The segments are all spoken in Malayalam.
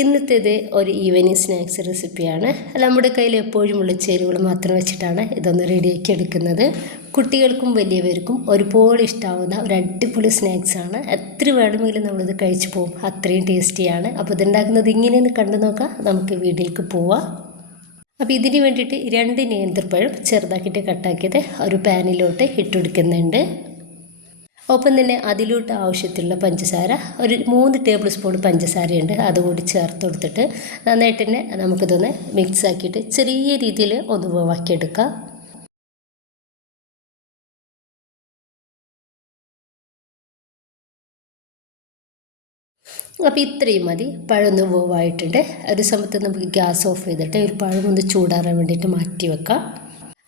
ഇന്നത്തേത് ഒരു ഈവനിങ് സ്നാക്സ് റെസിപ്പിയാണ്. നമ്മുടെ കയ്യിൽ എപ്പോഴുമുള്ള ചേരുവകൾ മാത്രം വെച്ചിട്ടാണ് ഇതൊന്ന് റെഡിയാക്കി എടുക്കുന്നത്. കുട്ടികൾക്കും വലിയവർക്കും ഒരുപോലെ ഇഷ്ടമാവുന്ന ഒരു അടിപൊളി സ്നാക്സാണ്. എത്ര വേണമെങ്കിലും നമ്മളിത് കഴിച്ചു പോകും, അത്രയും ടേസ്റ്റിയാണ്. അപ്പോൾ ഇതുണ്ടാക്കുന്നത് ഇങ്ങനെയൊന്ന് കണ്ടു നോക്കാം. നമുക്ക് വീട്ടിലേക്ക് പോവാം. അപ്പോൾ ഇതിന് വേണ്ടിയിട്ട് 2 നേന്ത്രപ്പഴം ചെറുതാക്കിയിട്ട് കട്ടാക്കിയത് ഒരു പാനിലോട്ട് ഇട്ടുകൊടുക്കുന്നുണ്ട്. ഒപ്പം തന്നെ അതിലോട്ട് ആവശ്യത്തിലുള്ള പഞ്ചസാര ഒരു 3 ടേബിൾ സ്പൂൺ പഞ്ചസാരയുണ്ട്, അതുകൂടി ചേർത്ത് കൊടുത്തിട്ട് നന്നായിട്ട് തന്നെ നമുക്കിതൊന്ന് മിക്സ് ആക്കിയിട്ട് ചെറിയ രീതിയിൽ ഒന്ന് വേവാക്കിയെടുക്കാം. അപ്പോൾ ഇത്രയും മതി. പഴമൊന്ന് വേവായിട്ടുണ്ട്. ഒരു സമയത്ത് നമുക്ക് ഗ്യാസ് ഓഫ് ചെയ്തിട്ട് ഒരു പഴം ഒന്ന് ചൂടാറാൻ വേണ്ടിയിട്ട് മാറ്റി വെക്കാം.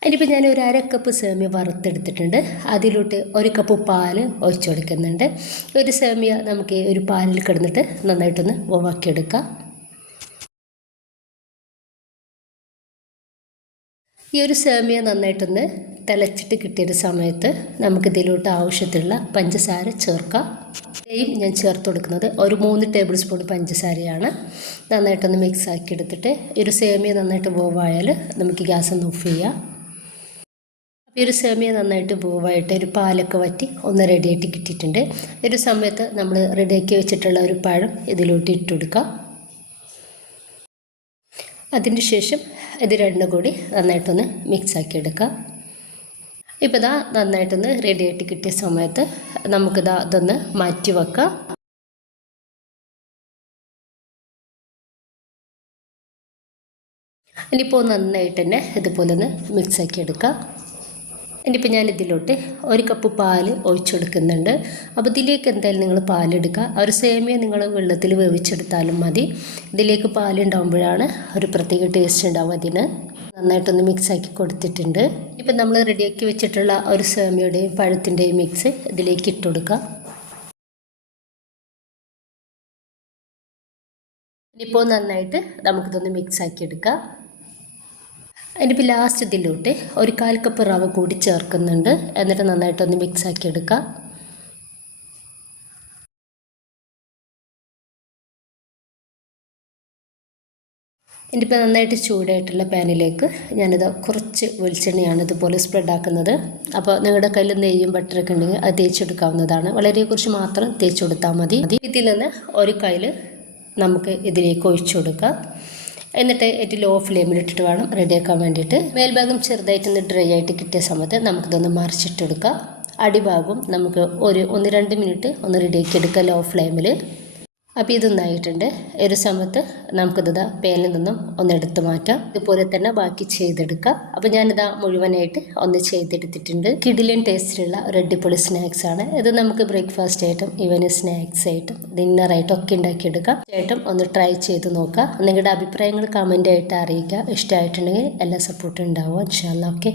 അതിനിപ്പോൾ ഞാൻ ഒരു 1/2 കപ്പ് സേമിയ വറുത്തെടുത്തിട്ടുണ്ട്. അതിലോട്ട് 1 കപ്പ് പാല് ഒഴിച്ചു കൊടുക്കുന്നുണ്ട്. ഒരു സേമിയ നമുക്ക് ഒരു പാലിൽ കിടന്നിട്ട് നന്നായിട്ടൊന്ന് വേവാക്കിയെടുക്കാം. ഈ ഒരു സേമിയ നന്നായിട്ടൊന്ന് തിളച്ചിട്ട് കിട്ടിയൊരു സമയത്ത് നമുക്കിതിലോട്ട് ആവശ്യത്തിലുള്ള പഞ്ചസാര ചേർക്കാം. ഞാൻ ചേർത്ത് കൊടുക്കുന്നത് ഒരു 3 ടേബിൾ സ്പൂൺ പഞ്ചസാരയാണ്. നന്നായിട്ടൊന്ന് മിക്സ് ആക്കി എടുത്തിട്ട് ഒരു സേമിയ നന്നായിട്ട് വേവായാൽ നമുക്ക് ഗ്യാസ് ഒന്ന് ഓഫ് ചെയ്യാം. ഈ ഒരു സേമിയ നന്നായിട്ട് വേവായിട്ട് ഒരു പാലൊക്കെ വറ്റി ഒന്ന് റെഡിയായിട്ട് കിട്ടിയിട്ടുണ്ട്. ഒരു സമയത്ത് നമ്മൾ റെഡിയാക്കി വെച്ചിട്ടുള്ള ഒരു പഴം ഇതിലോട്ട് ഇട്ട് കൊടുക്കാം. അതിന് ശേഷം ഇത് രണ്ടും കൂടി നന്നായിട്ടൊന്ന് മിക്സ് ആക്കി എടുക്കാം. ഇപ്പോൾ ഇതാ നന്നായിട്ടൊന്ന് റെഡിയായിട്ട് കിട്ടിയ സമയത്ത് നമുക്കിതാ ഇതൊന്ന് മാറ്റി വെക്കാം. ഇനിയിപ്പോൾ നന്നായിട്ട് തന്നെ ഇതുപോലെ ഒന്ന് മിക്സ് ആക്കി എടുക്കാം. ഇനിയിപ്പോൾ ഞാൻ ഇതിലോട്ട് 1 കപ്പ് പാല് ഒഴിച്ചെടുക്കുന്നുണ്ട്. അപ്പോൾ ഇതിലേക്ക് എന്തായാലും നിങ്ങൾ പാലെടുക്കുക. ഒരു സേമിയ നിങ്ങൾ വെള്ളത്തിൽ വേവിച്ചെടുത്താലും മതി. ഇതിലേക്ക് പാലുണ്ടാകുമ്പോഴാണ് ഒരു പ്രത്യേക ടേസ്റ്റ് ഉണ്ടാവും. അതിന് നന്നായിട്ടൊന്ന് മിക്സ് ആക്കി കൊടുത്തിട്ടുണ്ട്. ഇപ്പം നമ്മൾ റെഡിയാക്കി വെച്ചിട്ടുള്ള ഒരു സേമിയയുടെയും പഴത്തിൻ്റെയും മിക്സ് ഇതിലേക്ക് ഇട്ട് കൊടുക്കുക. ഇനിയിപ്പോൾ നന്നായിട്ട് നമുക്കിതൊന്ന് മിക്സ് ആക്കി എടുക്കാം. അതിനിപ്പോൾ ലാസ്റ്റ് ഇതിലോട്ട് ഒരു 1/4 കപ്പ് റവ കൂടി ചേർക്കുന്നുണ്ട്. എന്നിട്ട് നന്നായിട്ടൊന്ന് മിക്സ് ആക്കി എടുക്കാം. ഇനിയിപ്പോൾ നന്നായിട്ട് ചൂടായിട്ടുള്ള പാനിലേക്ക് ഞാനിത് കുറച്ച് വെളിച്ചെണ്ണയാണ് ഇതുപോലെ സ്പ്രെഡ് ആക്കുന്നത്. അപ്പോൾ നിങ്ങളുടെ കയ്യിൽ നെയ്യും ബട്ടറൊക്കെ ഉണ്ടെങ്കിൽ അത് തേച്ചെടുക്കാവുന്നതാണ്. വളരെ കുറച്ച് മാത്രം തേച്ച് കൊടുത്താൽ മതി. ഇതിൽ നിന്ന് ഒരു കയ്യിൽ നമുക്ക് ഇതിലേക്ക് ഒഴിച്ചു കൊടുക്കാം. എന്നിട്ട് ഏറ്റവും ലോ ഫ്ലെയിമിലിട്ടിട്ട് വേണം റെഡിയാക്കാൻ വേണ്ടിയിട്ട്. മേൽഭാഗം ചെറുതായിട്ടൊന്ന് ഡ്രൈ ആയിട്ട് കിട്ടിയ സമയത്ത് നമുക്കിതൊന്ന് മറിച്ചിട്ടെടുക്കാം. അടിഭാഗം നമുക്ക് 1-2 മിനിറ്റ് ഒന്ന് റെഡിയാക്കി എടുക്കാം ലോ ഫ്ലെയിമിൽ. അപ്പോൾ ഇതൊന്നായിട്ടുണ്ട്. ഒരു സമയത്ത് നമുക്കിത് പാനിൽ നിന്നും ഒന്ന് എടുത്ത് മാറ്റാം. ഇതുപോലെ തന്നെ ബാക്കി ചെയ്തെടുക്കാം. അപ്പോൾ ഞാനിതാ മുഴുവനായിട്ട് ഒന്ന് ചെയ്തെടുത്തിട്ടുണ്ട്. കിടിലൻ ടേസ്റ്റിലുള്ള ഒരു അടിപൊളി സ്നാക്സാണ് ഇത്. നമുക്ക് ബ്രേക്ക്ഫാസ്റ്റ് ആയിട്ടും ഈവനിങ് സ്നാക്സ് ആയിട്ടും ഡിന്നറായിട്ടും ഒക്കെ ഉണ്ടാക്കിയെടുക്കാം. ആയിട്ടും ഒന്ന് ട്രൈ ചെയ്ത് നോക്കുക. നിങ്ങളുടെ അഭിപ്രായങ്ങൾ കമൻ്റായിട്ട് അറിയിക്കുക. ഇഷ്ടമായിട്ടുണ്ടെങ്കിൽ എല്ലാ സപ്പോർട്ടും ഉണ്ടാവുക. ഇൻഷാ അല്ലാഹ്. ഓക്കെ.